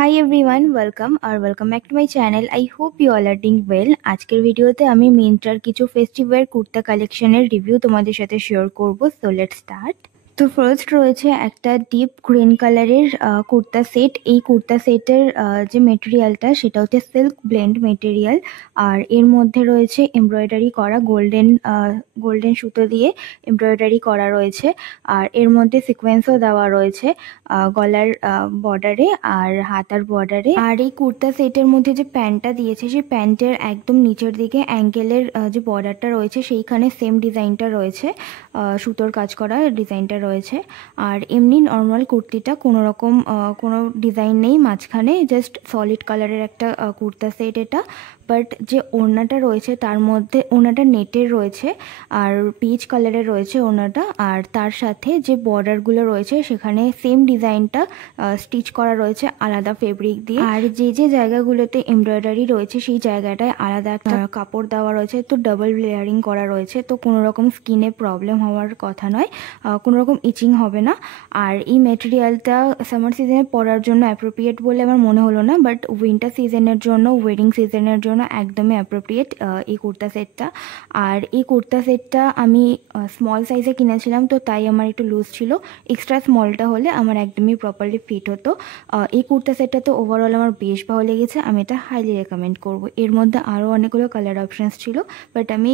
Hi everyone, welcome back to my channel. I hope you all are doing well. আজকের ভিডিওতে আমি মিন্ত্রার কিছু festival kurta কালেকশনের রিভিউ তোমাদের সাথে শেয়ার করব। So let's start. তো ফার্স্ট রয়েছে একটা ডিপ গ্রিন কালারের কুর্তা সেট। এই কুর্তা সেটের যে মেটেরিয়ালটা সেটা হচ্ছে সিল্ক ব্লেন্ড মেটেরিয়াল, আর এর মধ্যে রয়েছে এমব্রয়ডারি করা গোল্ডেন সুতো দিয়ে এমব্রয়ডারি করা রয়েছে, আর এর মধ্যে সিকোয়েন্সও দেওয়া রয়েছে গলার বর্ডারে আর হাতার বর্ডারে। আর এই কুর্তা সেটের মধ্যে যে প্যান্টটা দিয়েছে সেই প্যান্টের একদম নিচের দিকে অ্যাঙ্কেলের যে বর্ডারটা রয়েছে সেইখানে সেম ডিজাইনটা রয়েছে, সুতোর কাজ করা ডিজাইনটা রয়েছে। আর এমনি নর্মাল কুর্তিটা কোনো ডিজাইন নেই মাঝখানে, জাস্ট সলিড কালারের একটা কুর্তা সেট এটা। বাট যে ওড়নাটা রয়েছে তার মধ্যে ওড়নাটা নেটের রয়েছে আর পিচ কালারের রয়েছে ওড়নাটা, আর তার সাথে যে বর্ডারগুলো রয়েছে সেখানে সেম ডিজাইনটা স্টিচ করা রয়েছে আলাদা ফেব্রিক দিয়ে। আর যে জায়গাগুলোতে এমব্রয়ডারি রয়েছে সেই জায়গাটায় আলাদা একটা কাপড় দেওয়া রয়েছে, তো ডাবল লেয়ারিং করা রয়েছে, তো কোনো রকম স্কিনে প্রবলেম হওয়ার কথা নয়, কোনো রকম ইচিং হবে না। আর এই মেটেরিয়ালটা সামার সিজনে পরার জন্য অ্যাপ্রোপ্রিয়েট বলে আমার মনে হলো না, বাট উইন্টার সিজনের জন্য, ওয়েডিং সিজনের জন্য একদমই অ্যাপ্রোপ্রিয়েট এই কুর্তা সেটটা। আর এই কুর্তা সেটটা আমি স্মল সাইজে কিনেছিলাম, তো তাই আমার একটু লুজ ছিল। এক্সট্রা স্মলটা হলে আমার একদমই প্রপারলি ফিট হতো। এই কুর্তা সেটটা তো ওভারঅল আমার বেশ ভালো লেগেছে, আমি এটা হাইলি রেকমেন্ড করব। এর মধ্যে আরও অনেকগুলো কালার অপশানস ছিল, বাট আমি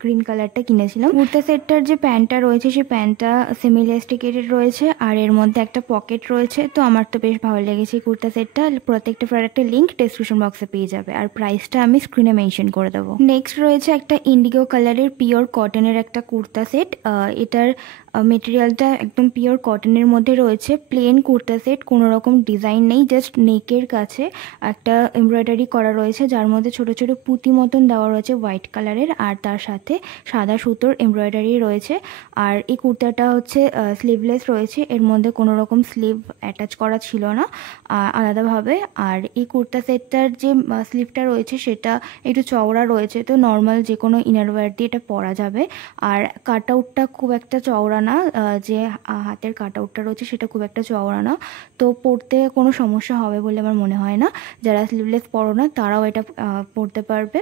গ্রিন কালারটা কিনেছিলাম। কুর্তা সেটটার যে প্যান্টটা রয়েছে সেই প্যান্টটা সেমি ইলাস্টিকেটেড রয়েছে, আর এর মধ্যে একটা পকেট রয়েছে, তো আমার তো বেশ ভালো লেগেছে এই কুর্তা সেটটা। প্রত্যেকটা প্রোডাক্টের লিঙ্ক ডেসক্রিপশন বক্সে পেয়ে যাবে, আর প্রাইসটা আমি স্ক্রিনে মেনশন করে দেবো। নেক্সট রয়েছে একটা ইন্ডিগো কালারের পিওর কটনের একটা কুর্তা সেট। এটার মেটেরিয়ালটা একদম পিওর কটনের মধ্যে রয়েছে, প্লেন কুর্তা সেট, কোনো রকম ডিজাইন নেই, জাস্ট নেকের কাছে একটা এমব্রয়ডারি করা রয়েছে যার মধ্যে ছোট ছোট পুঁতি মতন দেওয়া রয়েছে হোয়াইট কালারের, আর তার সাথে সাদা সুতোর এমব্রয়ডারি রয়েছে। আর এই কুর্তাটা হচ্ছে স্লিভলেস রয়েছে, এর মধ্যে কোনো রকম স্লিভ অ্যাটাচ করা ছিল না আলাদাভাবে। আর এই কুর্তা সেটটার যে স্লিভটা রয়েছে সেটা একটু চওড়া রয়েছে, তো নর্মাল যে কোনো ইনারওয়্যার দিয়ে এটা পরা যাবে। আর কাট আউটটা খুব একটা চওড়া না, যে হাতের কাট আউটটা রয়েছে সেটা খুব একটা চওড়া না, তো পরতে কোনো সমস্যা হবে বলে আমার মনে হয় না। যারা স্লিভলেস পরো না তারাও এটা পরতে পারবে।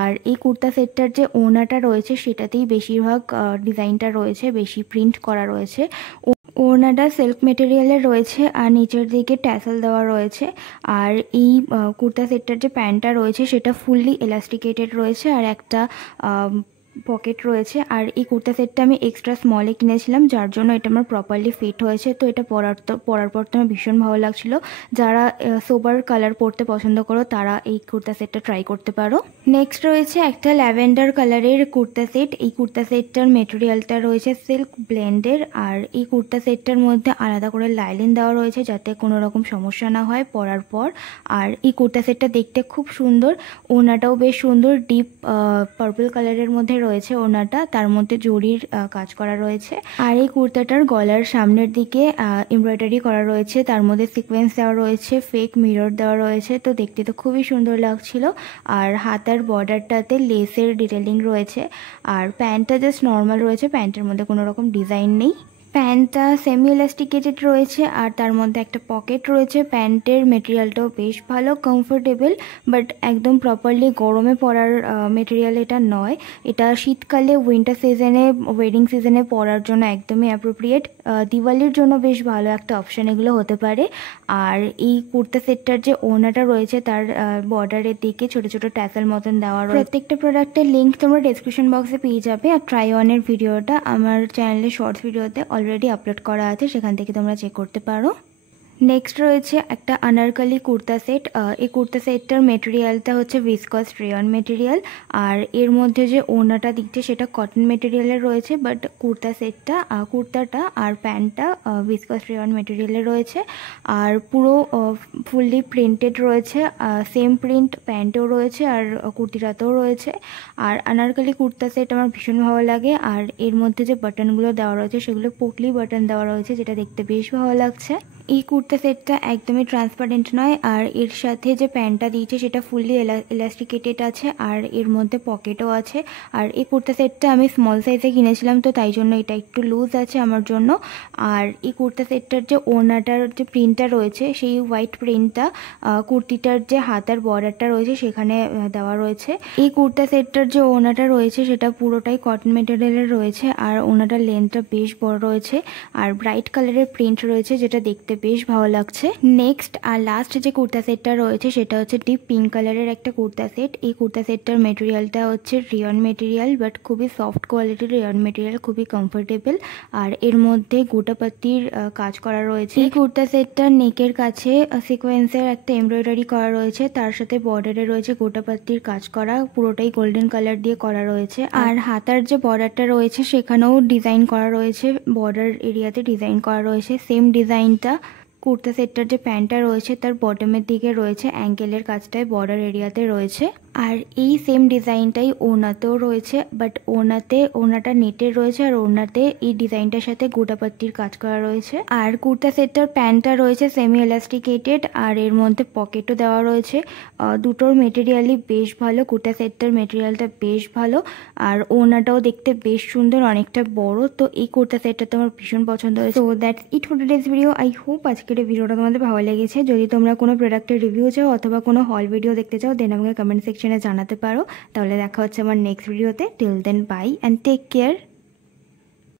আর এই কুর্তা সেটটার যে ওড়নাটা রয়েছে সেটাতেই বেশিরভাগ ডিজাইনটা রয়েছে, বেশি প্রিন্ট করা রয়েছে। ওড়নাটা সিল্ক মেটেরিয়ালের রয়েছে আর নিচের দিকে ট্যাসেল দেওয়া রয়েছে। আর এই কুর্তা সেটটার যে প্যান্টটা রয়েছে সেটা ফুললি এলাস্টিকেটেড রয়েছে, আর একটা পকেট রয়েছে। আর এই কুর্তা সেটটা আমি এক্সট্রা স্মলে কিনেছিলাম, যার জন্য এটা আমার প্রপারলি ফিট হয়েছে, তো এটা পরার পর তো আমার ভীষণ ভালো লাগছিল। যারা সোবার কালার পরতে পছন্দ করো তারা এই কুর্তা সেটটা ট্রাই করতে পারো। নেক্সট রয়েছে একটা ল্যাভেন্ডার কালারের কুর্তা সেট। এই কুর্তা সেটটার মেটেরিয়ালটা রয়েছে সিল্ক ব্লেন্ডের, আর এই কুর্তা সেটটার মধ্যে আলাদা করে লাইলিন দেওয়া রয়েছে যাতে কোনো রকম সমস্যা না হয় পরার পর। আর এই কুর্তা সেটটা দেখতে খুব সুন্দর, ওড়নাটাও বেশ সুন্দর, ডিপ পার্পল কালারের মধ্যে রয়েছে ওড়নাটা, তার মধ্যে জরির কাজ করা রয়েছে। আর এই কুর্তাটার গলার সামনের দিকে এমব্রয়ডারি করা রয়েছে, তার মধ্যে সিকোয়েন্স দেওয়া রয়েছে, ফেক মিরর দেওয়া রয়েছে, তো দেখতে তো খুবই সুন্দর লাগছিল। আর হাতার বর্ডারটাতে লেসের ডিটেলিং রয়েছে। আর প্যান্টটা জাস্ট নর্মাল রয়েছে, প্যান্টের মধ্যে কোনো রকম ডিজাইন নেই। প্যান্টটা সেমি ইলাস্টিকেটেড রয়েছে আর তার মধ্যে একটা পকেট রয়েছে। প্যান্টের মেটেরিয়ালটাও বেশ ভালো, কমফোর্টেবল, বাট একদম প্রপারলি গরমে পরার মেটেরিয়াল এটা নয়। এটা শীতকালে, উইন্টার সিজনে, ওয়েডিং সিজনে পরার জন্য একদমই অ্যাপ্রোপ্রিয়েট। দিওয়ালির জন্য বেশ ভালো একটা অপশান এগুলো হতে পারে। আর এই কুর্তা সেটটার যে ওড়নাটা রয়েছে তার বর্ডারের দিকে ছোট ছোট ট্যাসেল মতন দেওয়া রয়েছে। প্রত্যেকটা প্রোডাক্টের লিঙ্ক তোমরা ডেসক্রিপশন বক্সে পেয়ে যাবে। আর ট্রাই অনের ভিডিওটা আমার চ্যানেলে শর্টস ভিডিওতে অলরেডি আপলোড করা আছে, সেখান থেকে তোমরা চেক করতে পারো। নেক্সট রয়েছে একটা আনারকলি কুর্তা সেট। এই কুর্তা সেটটার মেটেরিয়ালটা হচ্ছে ভিসকস রেয়ন মেটেরিয়াল, আর এর মধ্যে যে ওড়নাটা দিচ্ছে সেটা কটন মেটেরিয়ালের রয়েছে, বাট কুর্তাটা আর প্যান্টটা ভিসকস রেয়ন মেটেরিয়ালের রয়েছে। আর পুরো ফুললি প্রিন্টেড রয়েছে, সেম প্রিন্ট প্যান্টেও রয়েছে আর কুর্তিটাতেও রয়েছে। আর আনারকলি কুর্তা সেট আমার ভীষণ ভালো লাগে। আর এর মধ্যে যে বাটনগুলো দেওয়া রয়েছে সেগুলো পোটলি বাটন দেওয়া রয়েছে, যেটা দেখতে বেশ ভালো লাগছে। এই কুর্তা সেটটা একদমই ট্রান্সপারেন্ট নয়, আর এর সাথে যে প্যান্টটা দিয়েছে সেটা ফুললি এলাস্টিকেটেড আছে, আর এর মধ্যে পকেটও আছে। আর এই কুর্তা সেটটা আমি স্মল সাইজে কিনেছিলাম, তো তাই জন্য এটা একটু লুজ আছে আমার জন্য। আর এই কুর্তা সেটটার যে ওড়নাটার যে প্রিন্টটা রয়েছে, সেই হোয়াইট প্রিন্টটা কুর্তিটার যে হাতার বর্ডারটা রয়েছে সেখানে দেওয়া রয়েছে। এই কুর্তা সেটটার যে ওড়নাটা রয়েছে সেটা পুরোটাই কটন মেটেরিয়ালের রয়েছে, আর ওড়নাটার লেন্থটা বেশ বড় রয়েছে, আর ব্রাইট কালারের প্রিন্ট রয়েছে যেটা দেখতে বেশ ভালো লাগছে। নেক্সট আর লাস্ট যে কুর্তা সেটটা রয়েছে সেটা হচ্ছে ডিপ পিঙ্ক কালারের একটা কুর্তা সেট। এই কুর্তা সেটটার মেটেরিয়ালটা হচ্ছে রিয়ন মেটেরিয়াল, বাট খুবই সফট কোয়ালিটির রিয়ন মেটেরিয়াল, খুবই কমফোর্টেবল। আর এর মধ্যে গোটাপাতির কাজ করা রয়েছে। এই কুর্তা সেটটার নেকের কাছে সিকোয়েন্সের একটা এমব্রয়ডারি করা রয়েছে, তার সাথে বর্ডারে রয়েছে গোটাপাতির কাজ করা, পুরোটাই গোল্ডেন কালার দিয়ে করা রয়েছে। আর হাতার যে বর্ডারটা রয়েছে সেখানেও ডিজাইন করা রয়েছে, বর্ডার এরিয়াতে ডিজাইন করা রয়েছে। সেম ডিজাইনটা কুর্তা সেটটার যে প্যান্টটা রয়েছে তার বটমের দিকে রয়েছে, অ্যাঙ্কেলের কাজটায় বর্ডার এরিয়াতে রয়েছে। আর এই সেম ডিজাইনটাই ওড়নাতেও রয়েছে, বাট ওড়নাটা নেটের রয়েছে, আর ওড়নাতে এই ডিজাইনটার সাথে গোটাপাত্তির কাজ করা রয়েছে। আর কুর্তা সেটটার প্যান্টটা রয়েছে সেমি এলাস্টিকেটেড, আর এর মধ্যে পকেটও দেওয়া রয়েছে। দুটোর মেটেরিয়ালই বেশ ভালো, কুর্তা সেটটার মেটেরিয়ালটা বেশ ভালো, আর ওড়নাটাও দেখতে বেশ সুন্দর, অনেকটা বড়। তো এই কুর্তা সেটটা তো আমার ভীষণ পছন্দ হয়েছে। তো that's it for today's video. I hope আজকের এই ভিডিওটা তোমাদের ভালো লেগেছে। যদি তোমরা কোনো প্রোডাক্টের রিভিউ চাও অথবা কোনো হল ভিডিও দেখতে চাও, দেন আমাকে কমেন্ট সেকশনে জানাতে পারো। তাহলে দেখা হচ্ছে আমার নেক্সট ভিডিওতে। Till then bye and take care.